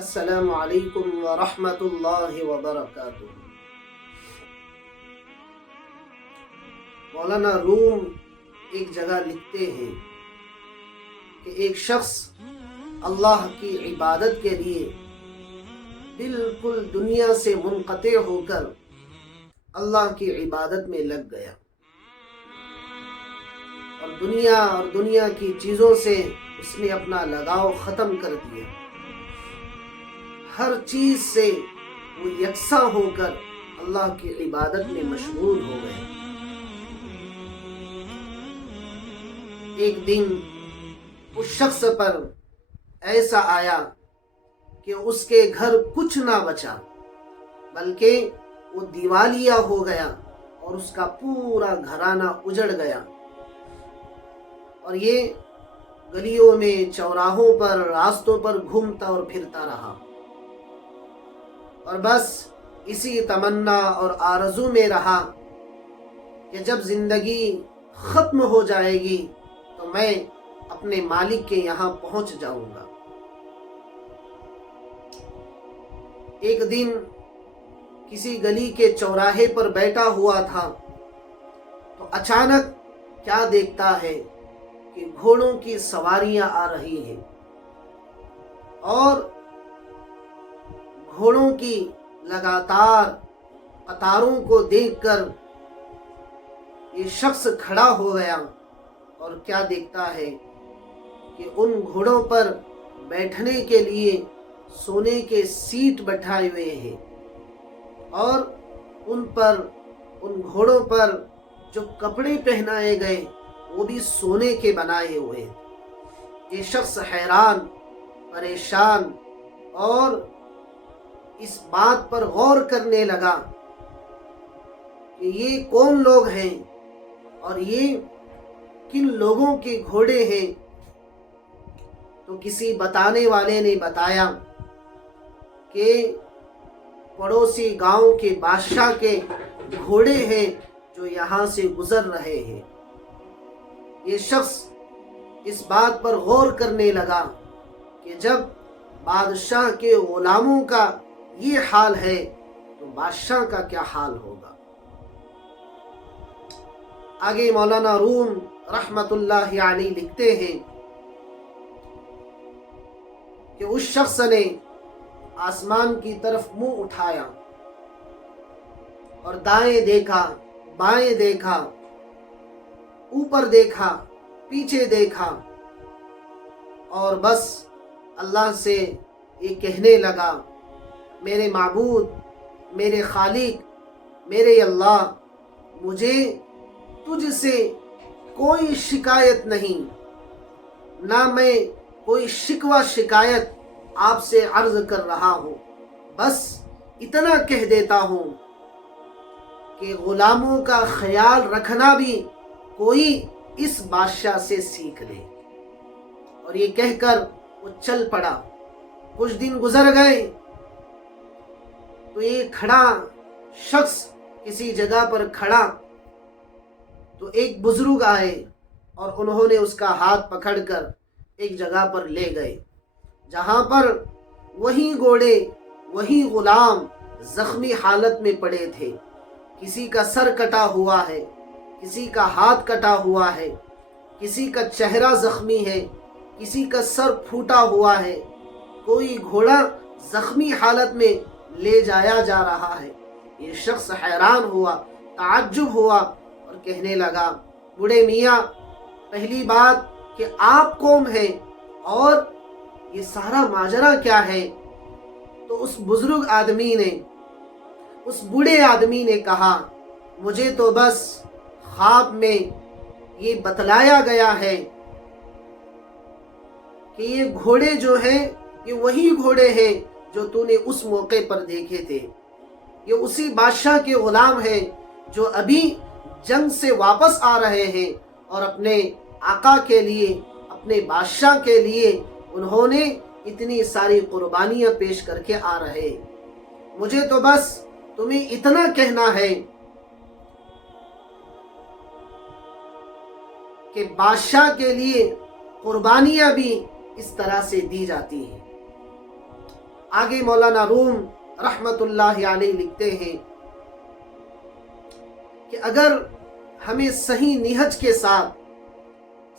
السلام علیکم ورحمۃ اللہ وبرکاتہ۔ مولانا روم ایک جگہ لکھتے ہیں کہ ایک شخص اللہ کی عبادت کے لیے بالکل دنیا سے منقطع ہو کر اللہ کی عبادت میں لگ گیا اور دنیا کی چیزوں سے اس نے اپنا لگاؤ ختم کر دیا۔ ہر چیز سے وہ یکساں ہو کر اللہ کی عبادت میں مشغول ہو گئے۔ ایک دن اس شخص پر ایسا آیا کہ اس کے گھر کچھ نہ بچا، بلکہ وہ دیوالیہ ہو گیا اور اس کا پورا گھرانہ اجڑ گیا، اور یہ گلیوں میں، چوراہوں پر، راستوں پر گھومتا اور پھرتا رہا، اور بس اسی تمنا اور آرزو میں رہا کہ جب زندگی ختم ہو جائے گی تو میں اپنے مالک کے یہاں پہنچ جاؤں گا۔ ایک دن کسی گلی کے چوراہے پر بیٹھا ہوا تھا تو اچانک کیا دیکھتا ہے کہ گھوڑوں کی سواریاں آ رہی ہیں، اور گھوڑوں کی لگاتار قطاروں کو دیکھ کر یہ شخص کھڑا ہو گیا، اور کیا دیکھتا ہے کہ ان گھوڑوں پر بیٹھنے کے لیے سونے کے سیٹ بٹھائے ہوئے ہیں، اور ان گھوڑوں پر جو کپڑے پہنائے گئے وہ بھی سونے کے بنائے ہوئے ہیں۔ یہ شخص حیران، پریشان، اور اس بات پر غور کرنے لگا کہ یہ کون لوگ ہیں اور یہ کن لوگوں کے گھوڑے ہیں۔ تو کسی بتانے والے نے بتایا کہ پڑوسی گاؤں کے بادشاہ کے گھوڑے ہیں جو یہاں سے گزر رہے ہیں۔ یہ شخص اس بات پر غور کرنے لگا کہ جب بادشاہ کے غلاموں کا یہ حال ہے تو بادشاہ کا کیا حال ہوگا۔ آگے مولانا روم رحمت اللہ علیہ لکھتے ہیں کہ اس شخص نے آسمان کی طرف منہ اٹھایا اور دائیں دیکھا، بائیں دیکھا، اوپر دیکھا، پیچھے دیکھا، اور بس اللہ سے یہ کہنے لگا، میرے معبود، میرے خالق، میرے اللہ، مجھے تجھ سے کوئی شکایت نہیں، نہ میں کوئی شکوہ شکایت آپ سے عرض کر رہا ہوں، بس اتنا کہہ دیتا ہوں کہ غلاموں کا خیال رکھنا بھی کوئی اس بادشاہ سے سیکھ لے۔ اور یہ کہہ کر وہ چل پڑا۔ کچھ دن گزر گئے تو یہ کھڑا شخص کسی جگہ پر کھڑا تو ایک بزرگ آئے اور انہوں نے اس کا ہاتھ پکڑ کر ایک جگہ پر لے گئے، جہاں پر وہی گھوڑے، وہی غلام زخمی حالت میں پڑے تھے۔ کسی کا سر کٹا ہوا ہے، کسی کا ہاتھ کٹا ہوا ہے، کسی کا چہرہ زخمی ہے، کسی کا سر پھوٹا ہوا ہے، کوئی گھوڑا زخمی حالت میں لے جایا جا رہا ہے۔ یہ شخص حیران ہوا، تعجب ہوا، اور کہنے لگا، بوڑھے میاں، پہلی بات کہ آپ کون ہیں اور یہ سارا ماجرا کیا ہے؟ تو اس بزرگ آدمی نے، اس بوڑھے آدمی نے کہا، مجھے تو بس خواب میں یہ بتلایا گیا ہے کہ یہ گھوڑے جو ہیں یہ وہی گھوڑے ہیں جو تو نے اس موقع پر دیکھے تھے، یہ اسی بادشاہ کے غلام ہیں جو ابھی جنگ سے واپس آ رہے ہیں، اور اپنے آقا کے لیے، اپنے بادشاہ کے لیے انہوں نے اتنی ساری قربانیاں پیش کر کے آ رہے ہیں۔ مجھے تو بس تمہیں اتنا کہنا ہے کہ بادشاہ کے لیے قربانیاں بھی اس طرح سے دی جاتی ہیں۔ آگے مولانا روم رحمت اللہ علیہ لکھتے ہیں کہ اگر ہمیں صحیح نہج کے ساتھ،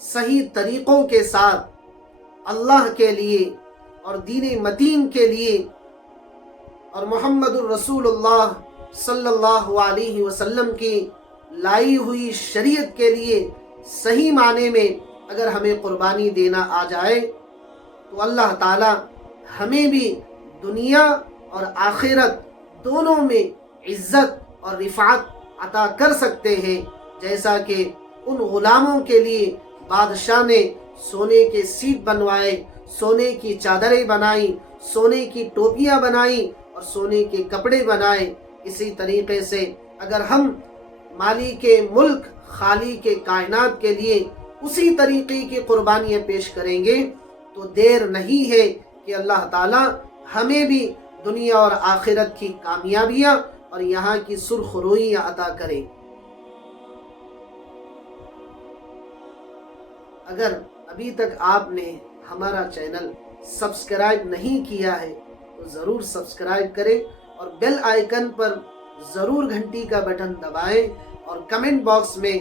صحیح طریقوں کے ساتھ اللہ کے لیے اور دین متین کے لیے اور محمد الرسول اللہ صلی اللہ علیہ وسلم کی لائی ہوئی شریعت کے لیے صحیح معنی میں اگر ہمیں قربانی دینا آ جائے تو اللہ تعالی ہمیں بھی دنیا اور آخرت دونوں میں عزت اور رفعت عطا کر سکتے ہیں، جیسا کہ ان غلاموں کے لیے بادشاہ نے سونے کے سیٹ بنوائے، سونے کی چادریں بنائی، سونے کی ٹوپیاں بنائی اور سونے کے کپڑے بنائے۔ اسی طریقے سے اگر ہم مالک ملک خالق کائنات کے لیے اسی طریقے کی قربانیاں پیش کریں گے تو دیر نہیں ہے کہ اللہ تعالی ہمیں بھی دنیا اور آخرت کی کامیابیاں اور یہاں کی سرخ روئیاں عطا کرے۔ اگر ابھی تک آپ نے ہمارا چینل سبسکرائب نہیں کیا ہے تو ضرور سبسکرائب کریں اور بیل آئیکن پر ضرور گھنٹی کا بٹن دبائیں، اور کمنٹ باکس میں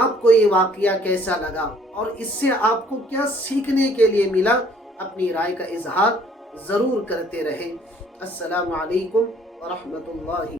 آپ کو یہ واقعہ کیسا لگا اور اس سے آپ کو کیا سیکھنے کے لیے ملا اپنی رائے کا اظہار ضرور کرتے رہیں۔ السلام علیکم ورحمۃ اللہ۔